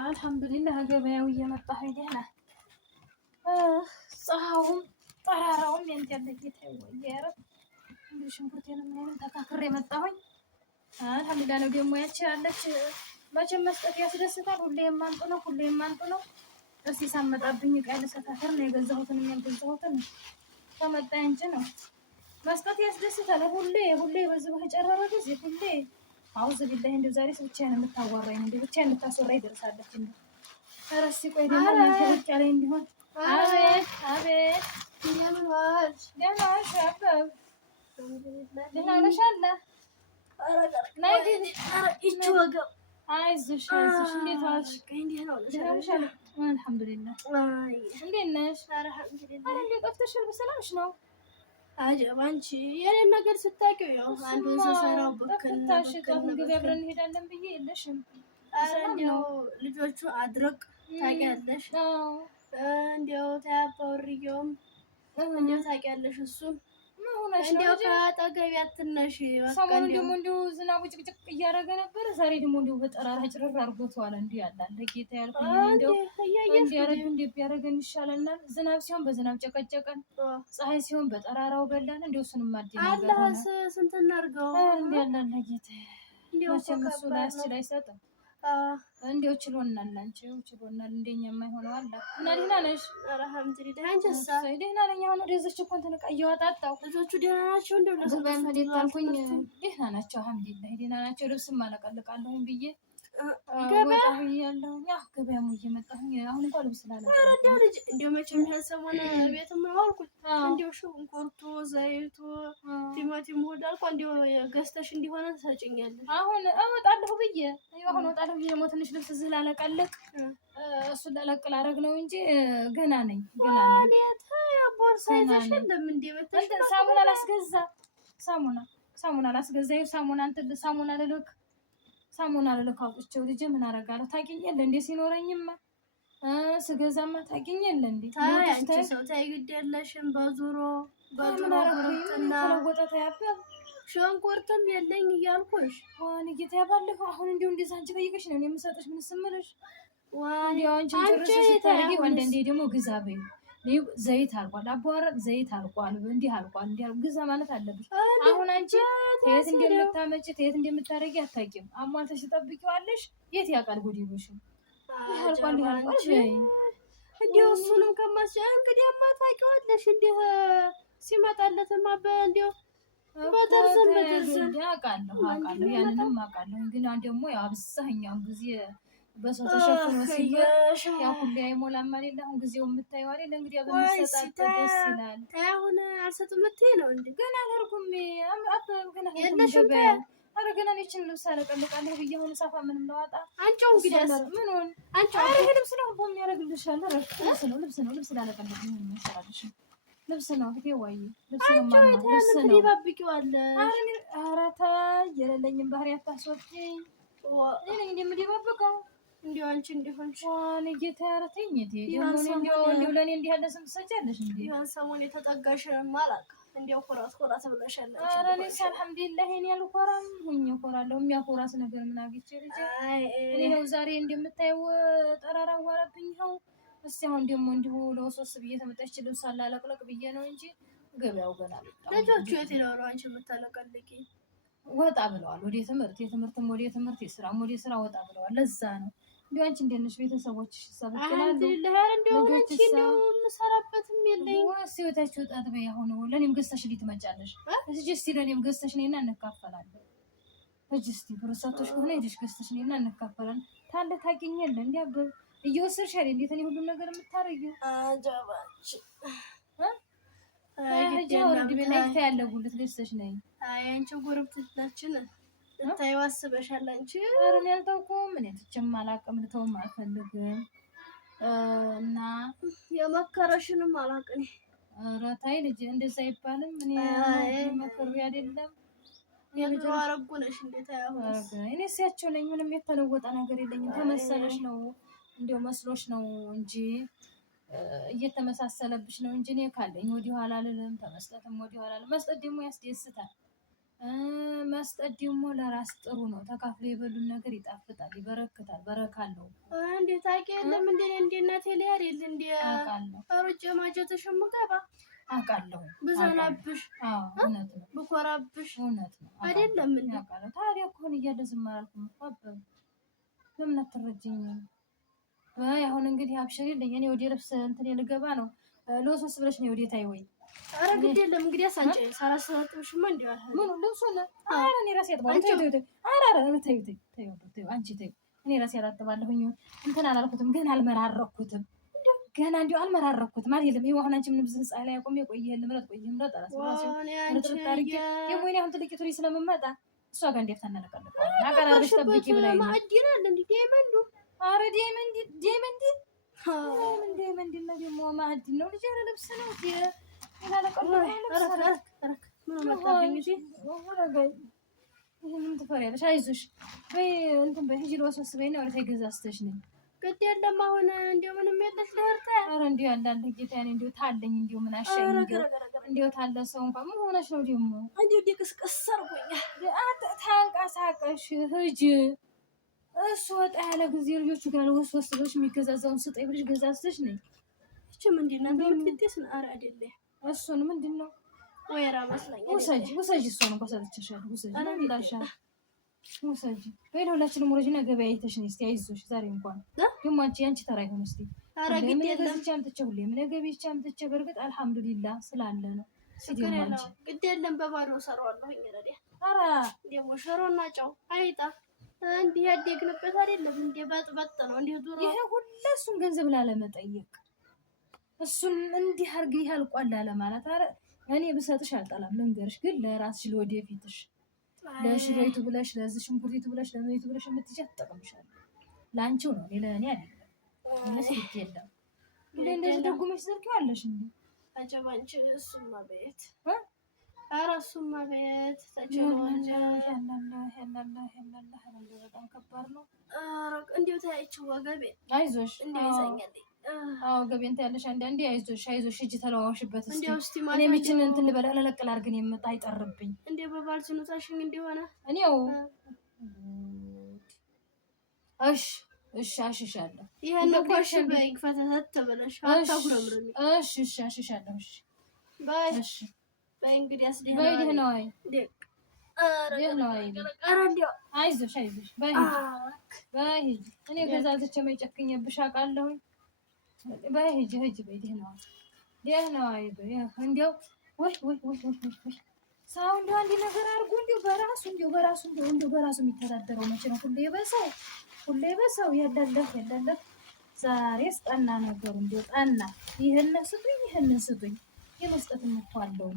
አልሐምዱሊላህ ገበያው እየመጣሁ ደህና ፀሐዩም ጠራራውም ያንተ ጌታ ይወየረ እንግዲህ ሽንኩርቴንም ምንም ተካክሬ መጣሁኝ። አልሐምዱሊላህ ነው ደግሞ ያቺ አለች መቼም መስጠት ያስደስታል። ሁሌም አንጡ ነው እስኪ ሳመጣብኝ ዕቃ ልሰካከር ነው የገዛሁትን ያልገዛሁትን ከመጣ እንጂ ነው መስጠት ያስደስታል። ሁሌ በዚህ በጨረረ ጊዜ ሁሌ አውዝ ቢላሂ እንደው ዛሬ ብቻዬን የምታዋራኝ እንደው ብቻዬን የምታስወራኝ ደርሳለች። እንደው ኧረ እስኪ ቆይ ደግሞ እናንተ ብቻ ላይ እንዲሆን አቤት እንደምን ዋልሽ? ደህና ዋልሽ? አበብ ደህና ነሽ? አለ ናይ ግን ይቺ ወገብ አይዞሽ እንዴት ዋልሽ? ደህና ነሽ? አለ አልሐምዱሊላህ። እንዴት ነሽ? አልሐምዱሊላህ። እንዴት ጠፍተሻል? በሰላምሽ ነው? አጀብ አንቺ የኔን ነገር ስታውቂው ያው አንዱን ሰሰራው በከታሽጣን ገበያ አብረን እንሄዳለን ብዬ የለሽም። ኧረ እንደው ልጆቹ አድርቅ ታውቂያለሽ። እንደው ታያባውርየውም እንደው ታውቂያለሽ እሱም እንደው ከአጠገቤ አትነሽ። ሰሞኑን ደግሞ እንደው ዝናቡ ጭቅጭቅ እያደረገ ነበር። ዛሬ ደግሞ እንደው በጠራራ ጭርር አድርጎታል። እንዲህ ያላለ ጌታ ያልኩኝ እንደው እንዲያረግ እንዴ ቢያረገን ይሻለናል። ዝናብ ሲሆን በዝናብ ጨቀጨቀን፣ ፀሐይ ሲሆን በጠራራው በላን። እንደው እሱንም አዲስ ነገር ሆነ። አላህ ስንት እናድርገው። እንዲህ ያላለ ጌታ እንደው እሱ ላያስችል አይሰጥም። እንደው ችሎናል፣ አንቺው ችሎናል። እንደኛ የማይሆነው አለ እና ደህና ነሽ? አልሐምዱሊላህ። አንቺስ? ደህና ነኝ። አሁን ወደዚች እኮ እንትን ዕቃ እያወጣጣሁ ልጆቹ ደህና ናቸው? እንደው ለሰባይ መዴት አልኩኝ። ደህና ናቸው አልሐምዱሊላህ፣ ደህና ናቸው። ልብስም አለቀልቃለሁኝ ብዬ ገበያ ብያለሁ። ያው ገበያም እየመጣሁኝ አሁን እንኳን ልብስ ላለቀልቅ። ኧረ እንደው ልጅ እንደው መቼም ይሄን ሰሞን ቤትም አልኩኝ እንደው ሽንኩርቱ፣ ዘይቱ፣ ቲማቲም ሁሉ አልኩ እንደው ገዝተሽ እንዲሆነ ትሰጪኛለሽ። አሁን እወጣለሁ ብዬ ደግሞ ትንሽ ልብስ እዚህ ላለቀልቅ እሱን ላለቅል አደረግ ነው እንጂ ገና ነኝ። ቦርሳ ይዘሽ የለም እንዴ? በተሽ ሳሙና ላስገዛ ሳሙና ላስገዛ ሳሙና ልልክ አውጥቼው ልጄ ምን አደርጋለሁ ታውቂኝ የለ እንዴ? ሲኖረኝማ ስገዛማ ታውቂኝ የለ እንዴ? ታይ አንቺ ሰው ታይ ግድ የለሽም። በዙሮ እና ተለወጠ ታያበብ ሽንኩርትም የለኝ እያልኩሽ ዋን ጌታ ያባለፈው አሁን እንደዛ አንቺ ጠይቀሽ ነው የምሰጥሽ። ምን ስምልሽ ዋን ያው አንቺ ጨርሰሽ ታርጊ ወንደንዴ ደግሞ ግዛ በይ። ዘይት አልቋል፣ አቧራ ዘይት አልቋል፣ እንዲህ አልቋል፣ ግዛ ማለት አለብሽ። አሁን አንቺ የት እንደምታመጪ የት እንደምታረጊ አታውቂም። አሟልተሽ ትጠብቂዋለሽ። የት ያውቃል ጉዲብሽ አልቋል እንዲሁ እሱንም ከማስቻ እንግዲህ ታውቂዋለሽ። እንዲህ ሲመጣለትማ እንዲሁ በደርዘን አውቃለሁ ያንንም አውቃለሁ። ግን ደግሞ ያው አብዛኛውን ጊዜ በሰው ተሸፍኖ ሲያሽ ያ ሁሉ አይሞላም አይደል? አሁን ጊዜው የምታየው አይደል? እንግዲህ በመሰጣት ደስ ይላል። አሁን አልሰጥም የምትይ ነው እንዴ? ገና አላልኩም ገና የለሽም። ኧረ ገና እኔችን ልብስ አለቀልቃለሁ ብዬ አሁን ሳፋ ምንም ለዋጣ አንቺው እንግዲህ ምን ሆነ አንቺ አረ ልብስ ነው ቦም ያደርግልሻል። ልብስ ላለቀልቅ ምን ይሰራልሽ? ልብስ ነው እህቴ ወይ ልብስ ነው ማማ ልብስ ነው ይባብቂዋል። ኧረ ታይ የሌለኝም ባህሪ አታስወጪኝ። እኔ እንደምደባበቀው እንዲሁ አንቺ እንዲሆንሽ ዋን ጌታ ያረተኝ እንዲሁ ለእኔ እንዲህ ያለ ስም ትሰጫለሽ እንዴ? ይሄን ሰሞን የተጠጋሽንም አላውቅም። እንዲያው ኮራት ብለሻል። ኧረ እኔስ አልሐምዱሊላህ እኔ አልኮራም ሁኜ እኮራለሁ። የሚያኮራስ ነገር ምን አግኝቼ ልጄ እኔ ነው ዛሬ እንደምታየው ጠራራ ዋረብኝ። ይኸው እስቲ አሁን ደግሞ እንዲሁ ለወሶስ ብዬ ተመጣች ልብስ አላለቅለቅ ብዬ ነው እንጂ ገበያው ገና ልጆቹ የት ሄደው ነው አንቺ የምታለቀልቂ? ወጣ ብለዋል ወደ ትምህርት፣ የትምህርትም ወደ ትምህርት፣ የስራም ወደ ስራ ወጣ ብለዋል። ለዛ ነው እንዲሁ አንቺ እንዴት ነሽ? ቤተሰቦችሽ ሰብክላሉ? አልሐምዱሊላህ። እንዲሁ አንቺ እንዲሁ የምሰራበትም የለኝ ወይስ ህይወታችሁ ጣጥበይ አሁን ለኔም ገዝተሽ ልትመጫለሽ? እዚህ እስቲ ለኔም ገዝተሽ ነይና እንካፈላለን። እዚህ እስቲ ፍርሳቶሽ ከሆነ ሄደሽ ገዝተሽ ነይና እንካፈላለን። ታለ ታውቂኝ የለ እንዴ? አበብ እየወሰድሽ አይደል እንዴት እኔ ሁሉም ነገር የምታረጊው? አጃባች ወርድ ያለጉልት ገዝተሽ ነይ። አይ አንቺ ጎረቤታችን ልታዪው አስበሻል አንቺ? ኧረ እኔ አልተውኩም። እኔ ትቼም አላውቅም፣ ልተውም አልፈልግም እና የመከረሽንም አላውቅም። ኧረ ተይ ልጄ እንደዛ አይባልም። እኔ መከሩ አይደለም የድሮ አረጉ ነሽ እንዴት አያሁንስ? እኔ ሲያቸው ነኝ። ምንም የተለወጠ ነገር የለኝም። ተመሰለሽ ነው እንደው መስሎሽ ነው እንጂ እየተመሳሰለብሽ ነው እንጂ እኔ ካለኝ ወዲህ ኋላ አልልም። ተመስጠትም ወዲህ ኋላ አልልም። መስጠት ደግሞ ያስደስታል። መስጠት ደግሞ ለራስ ጥሩ ነው። ተካፍሎ የበሉን ነገር ይጣፍጣል፣ ይበረክታል፣ በረካ አለው ታውቂ የለም እንደ እናቴ ላይ አይደል እንደ ሩጬ ማጀትሽም ገባ አውቃለሁ ብዘናብሽ እውነት ነው ብኮራብሽ እውነት ነው አይደለም እንዴ አውቃለሁ። ታዲያ እኮ ነው እያለ ዝም አላልኩም እኮ አበበ ለምን አትረጂኝም? አሁን እንግዲህ አብሽሪልኝ። እኔ ወደ ልብስ እንትን ልገባ ነው። ለሶስት ብለሽ ነው ወደ ታይ ወይ? ኧረ ግድ የለም እንግዲህ አሳንጨ ሳላስረጥብሽማ እንዴ አለ ምን ልብሱን? ኧረ እኔ ራሴ አጥባለሁ። ኧረ ተይው አንቺ ተይው። እኔ ራሴ አጥባለሁኝ። እንትን አላልኩትም ገና አልመራረኩትም። ገና እንዲሁ አልመራረኩትም አይደለም። ይኸው አሁን አንቺ ምንም ፀሐይ ላይ አቆሜ ቆይሄ ልምረጥ አራስ ምርጥ አድርጌ ደግሞ እኔ አሁን ትልቂቱ ልጅ ስለምመጣ እሷ ጋር እንዴት ታናነቃለች? አቀራርሽ ጠብቂ ብላኝ ነው። ማዕድን እንዴ ዳይመንዱ ኧረ ዳይመንድ ነው ደግሞ ማዕድን ነው ልጅ ልብስ ነው ምን ትፈሪያለሽ? አይዞሽ በይ እንትን በይ ሂጂ ልወስወስ በይና ወደ ታይ ገዛዝተሽ ነኝ። ግድ የለም አሁን እንደው ምንም የለሽ ለርታ ኧረ እንደው ያንዳንድ ጌታ ያኔ እንደው ታለኝ እንደው ምን አሻኝ እንደው ታለ ሰው እንኳን ምን ሆነሽ ነው ደግሞ እንደው ዲቅስቅስ አርጎኛል። ተንቀሳቀሽ ሂጂ እሱ ወጣ ያለ ጊዜ ልጆቹ ጋር ወስወስ ብለሽ የሚገዛዛውን ስጠኝ ብለሽ ገዛዝተሽ ነኝ። እቺ ምንድን ነው የምትጥስ ነው? ኧረ አይደለም እሱን ምንድን ነው ወይራ መስለኝ ውሰጂ እሷን እንኳን ሰጥቼሻለሁ። ውሰጂ እንዳልሻል ውሰጂ በይ ለሁላችንም ወረጅና ገበያ አይተሽ ነይ እስኪ። አይዞሽ ዛሬ እንኳን ደግሞ አንቺ ተራ ይሁን እስኪ። ኧረ ግድ የለም ሁሌ ምን ገቢቼ አምጥቼ በእርግጥ አልሐምዱሊላህ ስላለ ነው። ግድ የለም በባዶ እሰራዋለሁኝ። ረዲያ ኧረ ደግሞ ሽሮና ጨው አይጣ እንዲህ ያደግንበት አይደለም እንደ በጥበጥ ነው እንደ ዱሮ ይሄ ሁሉ እሱን ገንዘብ ላለመጠየቅ እሱን እንዲህ አድርጊ ያልቋል ለማለት። ኧረ እኔ ብሰጥሽ አልጠላም ልንገርሽ፣ ግን ለራስሽ ለወደፊትሽ ለሽሮይቱ ብለሽ ለዚህ ሽንኩርቲቱ ብለሽ ለመይቱ ብለሽ የምትይዣት ትጠቅምሻለሽ። ላንቺው ነው ለእኔ አይደለም። እነሱ ግድ የለም እንደ እንደዚህ ደጉመሽ ዘርኪዋለሽ እንዴ አጀባንቺ እሱማ ቤት ኧረ እሱማ ቤት ተጀመረ በጣም ከባድ ነው። እንዲሁ ታያችሁ ወገቤ አይዞሽ እንዲሁ ይዘኛል። አዎ ገቤን ታያለሽ አንዳንዴ አይዞሽ ሂጂ ተለዋወሽበት እስኪ። እኔ ምችን እንትን ልበላ ለለቅል አድርገን የመጣ አይጠርብኝ እንዴ በባልሽኑ ታሽኝ እንደሆነ እኔው እሺ አሽሻለሁ። ይሄን ቆሽ በይ ፈተተት ተበለሽ አታጉረምረኝ። እሺ አሽሻለሁ። ባይ በይ እንግዲህ አስደህና በይ ደህና ዋይ ደህና ዋይ። አይዞሽ በይ ሂጂ። እኔ ገዛዝቼ መጨክኝብሽ አውቃለሁኝ። በይ ሂጂ በይ ደህና ዋይ በይ። እንዲያው ወይ ሰው እንዲያው አንድ ነገር አድርጎ እንዲያው በራሱ የሚተዳደረው መቼ ነው? ሁሌ በሰው ያለለት ዛሬስ ጠና ነገሩ እንዲያው ጠና። ይህንን ስጡኝ የመስጠት እንኳን አለው